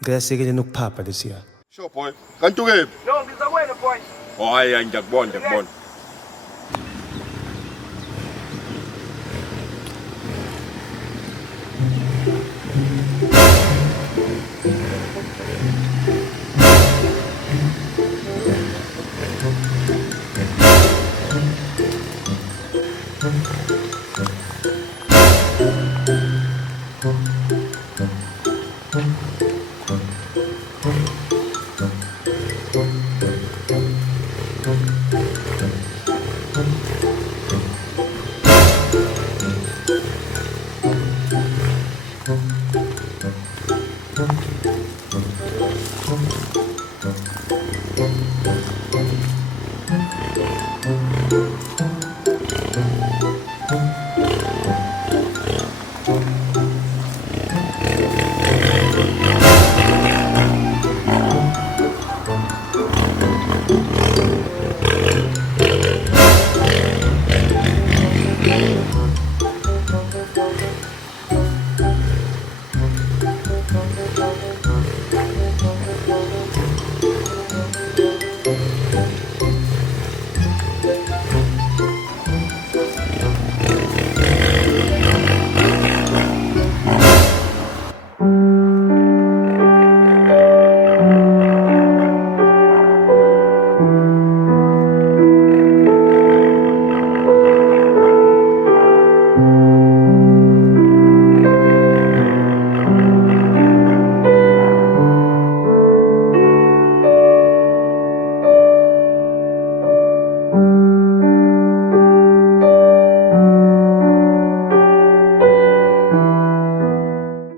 Gracias que no papa decía. Sure, boy. Gantu Gabe. No, this is a bueno, boy. Oh, ay, ang jagbon, jagbon.